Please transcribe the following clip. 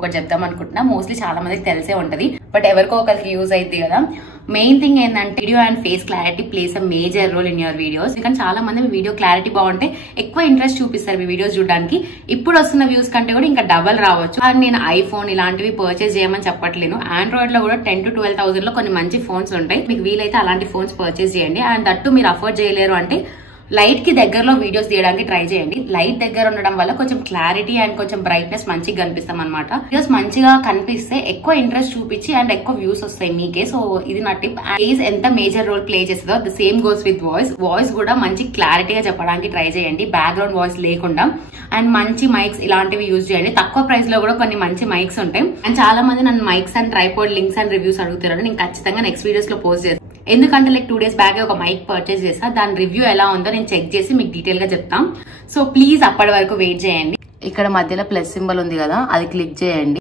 ఒకటి చెప్దాం అనుకుంటున్నా. మోస్ట్లీ చాలా మందికి తెలిసే ఉంటది, బట్ ఎవరికో ఒకరికి యూజ్ అయింది కదా. మెయిన్ థింగ్ ఏంటంటే video and face clarity plays a major role in your videos. ఎందుకంటే చాలా మంది మీ వీడియో క్లారిటీ బాగుంటే ఎక్కువ ఇంట్రెస్ట్ చూపిస్తారు మీ వీడియోస్ చూడడానికి. ఇప్పుడు వస్తున్న వ్యూస్ కంటే కూడా ఇంకా డబల్ రావచ్చు. అండ్ నేను ఐఫోన్ ఇలాంటివి పర్చేస్ చేయమని చెప్పట్లేను. ఆండ్రాయిడ్ లో కూడా 10,000 to 12,000 లో కొన్ని మంచి ఫోన్స్ ఉంటాయి. మీకు వీలైతే అలాంటి ఫోన్స్ పర్చేస్ చేయండి. అండ్ దట్టు మీరు అఫోర్డ్ చేయలేరు అంటే లైట్ కి దగ్గరలో వీడియోస్ తీయడానికి ట్రై చేయండి. లైట్ దగ్గర ఉండడం వల్ల కొంచెం క్లారిటీ అండ్ కొంచెం బ్రైట్నెస్ మంచిగా కనిపిస్తాం అనమాట. వీడియోస్ మంచిగా కనిపిస్తే ఎక్కువ ఇంట్రెస్ట్ చూపించి అండ్ ఎక్కువ వ్యూస్ వస్తాయి మీకే. సో ఇది నా టిప్. ఫేస్ ఎంత మేజర్ రోల్ ప్లే చేస్తుందో the same goes with voice. Voice కూడా మంచి క్లారిటీగా చెప్పడానికి ట్రై చేయండి, బ్యాక్గ్రౌండ్ వాయిస్ లేకుండా. అండ్ మంచి మైక్స్ ఇలాంటివి యూజ్ చేయండి. తక్కువ ప్రైస్ లో కూడా కొన్ని మంచి మైక్స్ ఉంటాయి. అండ్ చాలా మంది నన్ను mics and tripod links and reviews అడుగుతారు. నేను ఖచ్చితంగా నెక్స్ట్ వీడియోస్ లో పోస్ట్ చేస్తాను. ఎందుకంటే లైక్ 2 days బ్యాక్ ఒక మైక్ పర్చేస్ చేస్తా. దాని రివ్యూ ఎలా ఉందో నేను చెక్ చేసి మీకు డీటెయిల్ గా చెప్తాం. సో ప్లీజ్ అప్పటి వరకు వెయిట్ చేయండి. ఇక్కడ మధ్యలో ప్లస్ సింబల్ ఉంది కదా, అది క్లిక్ చేయండి.